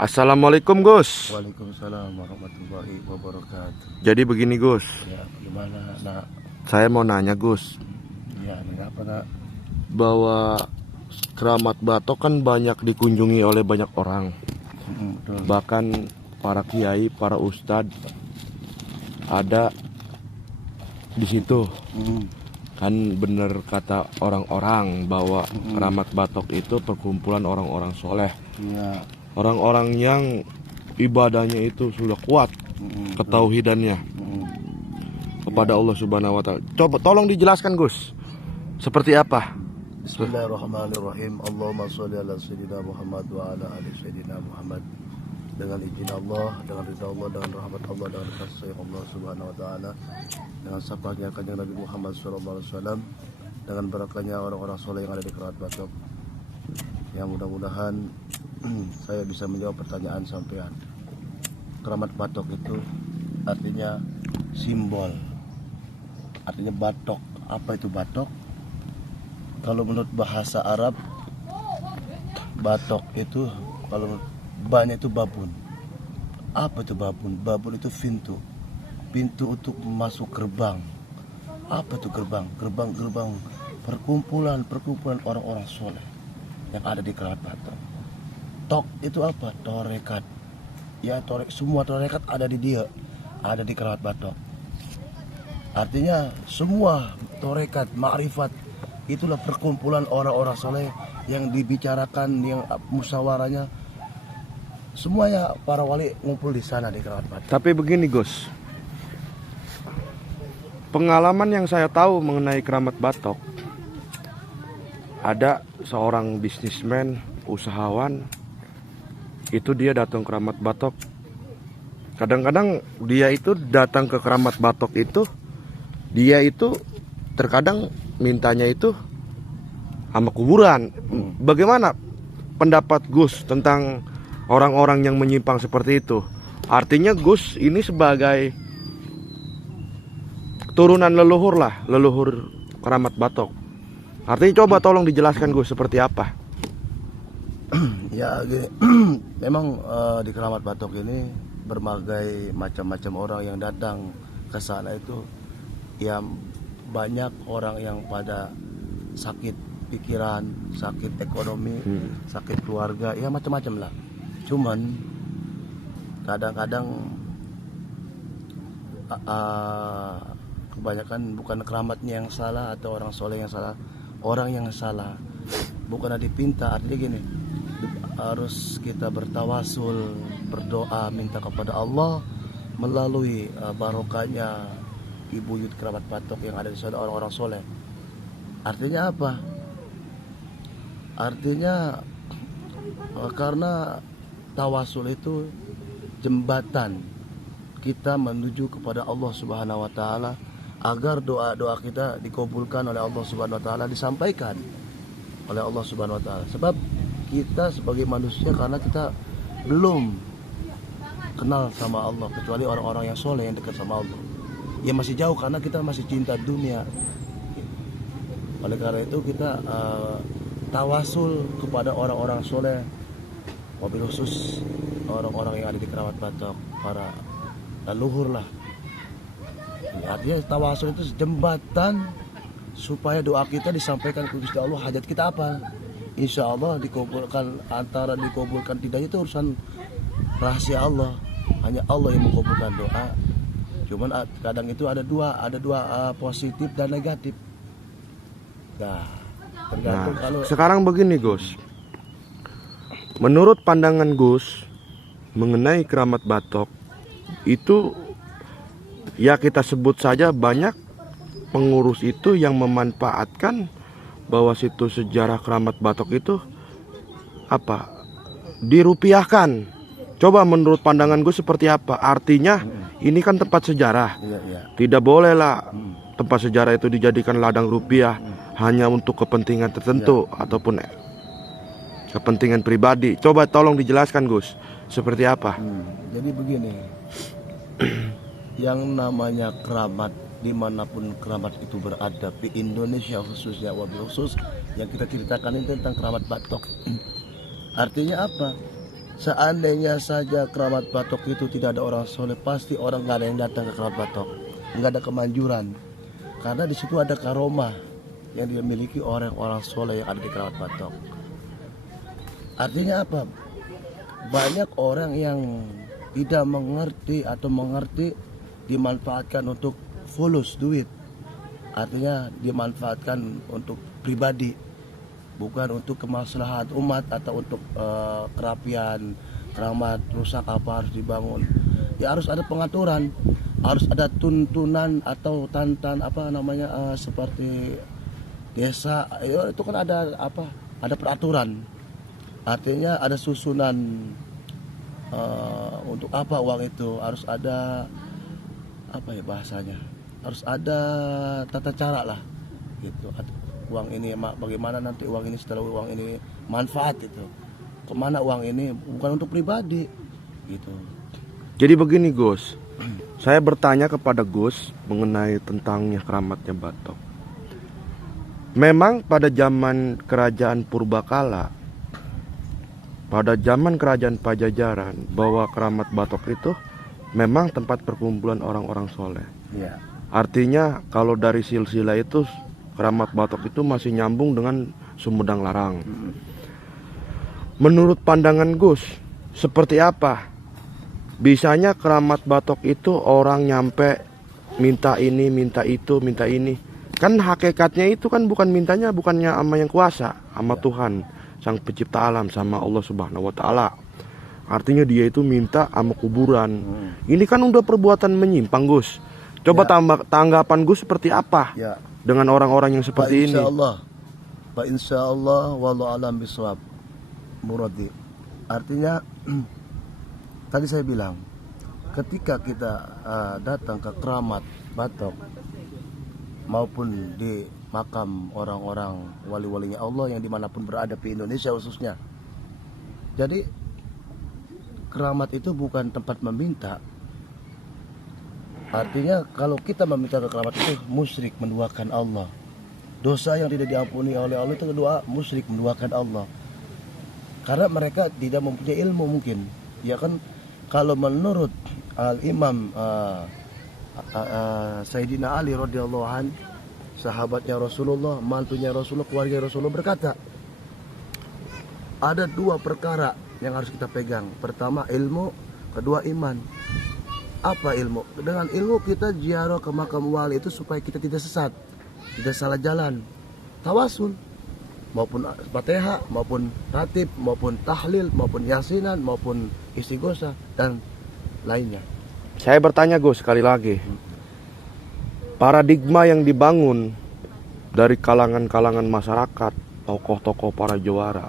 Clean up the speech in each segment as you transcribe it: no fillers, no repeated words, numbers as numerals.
Assalamualaikum Gus. Waalaikumsalam warahmatullahi wabarakatuh. Jadi begini Gus, Ya, gimana nak? saya mau nanya Gus, Ya, ini apa nak? bahwa Keramat Batok kan banyak dikunjungi oleh banyak orang, Betul. bahkan para kiai, para ustadz ada di situ. Kan bener kata orang-orang bahwa Keramat Batok itu perkumpulan orang-orang soleh, Ya. orang-orang yang ibadahnya itu sudah kuat, ketauhidannya kepada Allah Subhanahu wa Ta'ala. Coba tolong dijelaskan Gus, seperti apa? Bismillahirrahmanirrahim. Allahumma sholli ala sayyidina Muhammad wa ala ali sayyidina Muhammad. Dengan izin Allah, dengan ridha Allah, dengan rahmat Allah, dengan kasih Allah Subhanahu wa Ta'ala, dengan sapanya kanjeng Nabi Muhammad sallallahu alaihi wasallam, dengan berakahnya orang-orang soleh yang ada di Keramat Batok. Yang mudah-mudahan saya bisa menjawab pertanyaan sampean. Keramat Batok itu artinya simbol. Artinya batok. Apa itu batok? Kalau menurut bahasa Arab, batok itu kalau banyak itu babun. Apa itu babun? Babun itu pintu. Pintu untuk masuk gerbang. Apa itu gerbang? Gerbang perkumpulan orang-orang soleh yang ada di Keramat Batok. Tok itu apa? Torekat. Ya, semua torekat ada di dia, ada di Keramat Batok. Artinya semua torekat, ma'rifat, itulah perkumpulan orang-orang soleh yang dibicarakan, yang musyawarahnya, semuanya para wali ngumpul di sana di Keramat Batok. Tapi begini Gus, pengalaman yang saya tahu mengenai Keramat Batok, ada seorang bisnismen, usahawan, itu dia datang ke Keramat Batok. Kadang-kadang dia itu datang ke Keramat Batok itu, dia itu terkadang mintanya itu sama kuburan. Bagaimana pendapat Gus tentang orang-orang yang menyimpang seperti itu? Artinya Gus ini sebagai turunan leluhur lah, leluhur Keramat Batok. Artinya coba tolong dijelaskan Gus seperti apa? Ya gini, memang di Keramat Batok ini berbagai macam-macam orang yang datang ke sana itu, ya banyak orang yang pada sakit pikiran, sakit ekonomi, sakit keluarga, ya macam-macam lah. Cuman kadang-kadang kebanyakan bukan keramatnya yang salah atau orang soleh yang salah, orang yang salah bukan dipinta. Artinya gini, harus kita bertawasul, berdoa, minta kepada Allah melalui barokahnya Ibu Yud Keramat Batok yang ada di sana, orang-orang soleh. Artinya apa? Artinya karena tawasul itu jembatan kita menuju kepada Allah Subhanahu wa Ta'ala, agar doa-doa kita dikabulkan oleh Allah Subhanahu wa Ta'ala, disampaikan oleh Allah Subhanahu wa Ta'ala. Sebab kita sebagai manusia, karena kita belum kenal sama Allah, kecuali orang-orang yang soleh yang dekat sama Allah, ya masih jauh karena kita masih cinta dunia. Oleh karena itu kita tawasul kepada orang-orang soleh, wabil khusus orang-orang yang ada di Keramat Batok, para leluhur lah. Ya, artinya tawasul itu jembatan supaya doa kita disampaikan ke Gusti Allah. Hajat kita apa? Insya Allah dikabulkan. Antara dikabulkan tidaknya itu urusan rahasia Allah. Hanya Allah yang mengabulkan doa. Cuman kadang itu ada dua positif dan negatif. Nah, tergantung kalau sekarang begini Gus, menurut pandangan Gus mengenai Keramat Batok itu, ya kita sebut saja banyak pengurus itu yang memanfaatkan bahwa situs sejarah Keramat Batok itu apa, dirupiahkan. Coba menurut pandangan gue seperti apa? Artinya ini kan tempat sejarah, tidak boleh lah tempat sejarah itu dijadikan ladang rupiah hanya untuk kepentingan tertentu ataupun kepentingan pribadi. Coba tolong dijelaskan Gus, seperti apa? Jadi begini, yang namanya keramat, dimanapun keramat itu berada, di Indonesia khususnya, wabil khusus yang kita ceritakan ini tentang Keramat Batok. Artinya apa? Seandainya saja Keramat Batok itu tidak ada orang soleh, pasti orang nggak ada yang datang ke Keramat Batok, nggak ada kemanjuran, karena di situ ada karomah yang dimiliki orang-orang soleh yang ada di Keramat Batok. Artinya apa? Banyak orang yang tidak mengerti atau mengerti dimanfaatkan untuk fulus, duit. Artinya dimanfaatkan untuk pribadi, bukan untuk kemaslahan umat atau untuk kerapian, keramat, rusak apa harus dibangun. Ya harus ada pengaturan, harus ada tuntunan atau tantan apa namanya seperti desa. Ya, itu kan ada apa? Ada peraturan. Artinya ada susunan untuk apa uang itu, harus ada apa ya bahasanya, harus ada tata cara lah gitu. Uang ini bagaimana nanti uang ini setelah uang ini manfaat itu kemana uang ini, bukan untuk pribadi gitu. Jadi begini Gus, saya bertanya kepada Gus mengenai tentangnya keramatnya Batok. Memang pada zaman kerajaan Purbakala, pada zaman kerajaan Pajajaran, bahwa Keramat Batok itu memang tempat perkumpulan orang-orang soleh. Ya. Artinya kalau dari silsilah itu Keramat Batok itu masih nyambung dengan Sumedang Larang. Menurut pandangan Gus, seperti apa? Bisanya Keramat Batok itu orang nyampe minta ini, minta itu, minta ini. Kan hakikatnya itu kan bukan mintanya, bukannya sama yang kuasa, sama Tuhan, Sang Pencipta alam, sama Allah Subhanahu wa Ta'ala. Artinya dia itu minta sama kuburan. Ini kan udah perbuatan menyimpang Gus. Coba tanggapan Gus seperti apa dengan orang-orang yang seperti ini? Pak insya Allah wallahu alam bisawab muradi. Artinya tadi saya bilang, ketika kita datang ke Keramat Batok maupun di makam orang-orang wali-walinya Allah yang dimanapun berada di Indonesia khususnya, jadi keramat itu bukan tempat meminta. Artinya kalau kita meminta ke keramat itu musyrik, menduakan Allah. Dosa yang tidak diampuni oleh Allah itu kedua, musyrik, menduakan Allah. Karena mereka tidak mempunyai ilmu mungkin. Ya kan, kalau menurut Al-Imam Sayyidina Ali radhiyallahu anhu, sahabatnya Rasulullah, mantunya Rasulullah, keluarga Rasulullah, berkata, ada dua perkara yang harus kita pegang. Pertama ilmu, kedua iman. Apa ilmu? Dengan ilmu kita ziarah ke makam wali itu supaya kita tidak sesat, tidak salah jalan. Tawasul, maupun Fatihah, maupun ratib, maupun tahlil, maupun yasinan, maupun istighosah dan lainnya. Saya bertanya Gus sekali lagi, paradigma yang dibangun dari kalangan-kalangan masyarakat, tokoh-tokoh para jawara,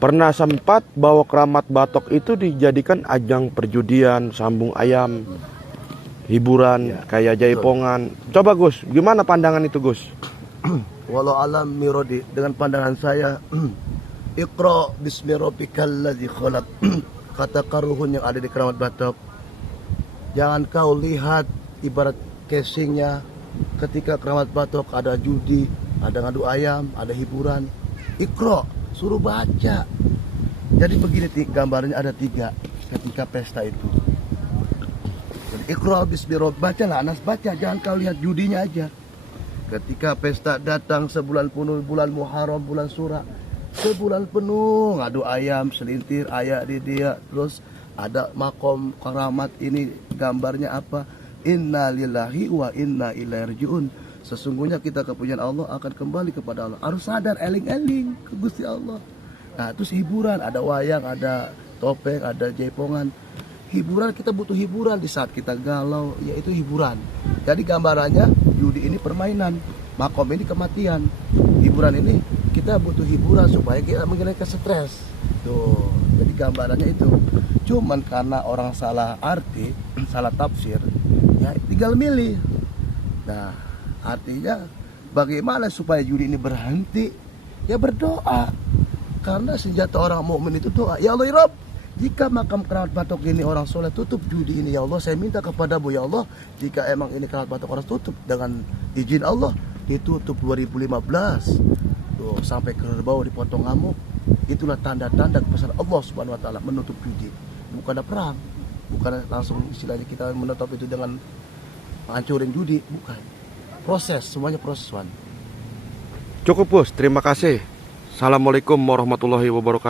pernah sempat bahwa Keramat Batok itu dijadikan ajang perjudian, sambung ayam, hiburan, kayak jaipongan. Coba Gus, gimana pandangan itu Gus? Walau alam mirodi, dengan pandangan saya, Iqra bismi rabbikal ladzi khalaq. Kata karuhun yang ada di Keramat Batok, jangan kau lihat ibarat casingnya. Ketika Keramat Batok ada judi, ada ngadu ayam, ada hiburan. Iqra, suruh baca. Jadi begini gambarnya ada tiga ketika pesta itu. Iqra bismi rabbik, bacalah Anas, baca, jangan kau lihat judinya aja. Ketika pesta datang sebulan penuh, bulan Muharram, bulan Surah, sebulan penuh ngadu ayam, selintir, ayak di dia, terus ada makom keramat ini gambarnya apa? Inna lillahi wa inna ilaihi rajiun. Sesungguhnya kita kepunyaan Allah akan kembali kepada Allah. Harus sadar, eling-eling ke Gusti Allah. Nah, terus hiburan, ada wayang, ada topeng, ada jaipongan. Hiburan, kita butuh hiburan di saat kita galau, yaitu hiburan. Jadi gambarannya judi ini permainan, makom ini kematian. Hiburan ini kita butuh hiburan supaya kita menghilangkan stres. Tuh, jadi gambarannya itu. Cuman karena orang salah arti, salah tafsir, ya tinggal milih. Nah, artinya bagaimana supaya judi ini berhenti? Ya berdoa. Karena senjata orang mukmin itu doa. Ya Allah, ya Rabb, jika makam Keramat Batok ini orang soleh tutup judi ini, ya Allah, saya minta kepadamu, ya Allah, jika emang ini Keramat Batok orang tutup, dengan izin Allah ditutup 2015 tuh, sampai ke bawah dipotong ngamuk. Itulah tanda-tanda kebesaran Allah Subhanahu wa taala menutup judi. Bukan ada perang, bukan langsung istilahnya kita menutup itu dengan hancurin judi, bukan. Proses, semuanya proses, Wan. Cukup Gus, terima kasih. Assalamualaikum warahmatullahi wabarakatuh.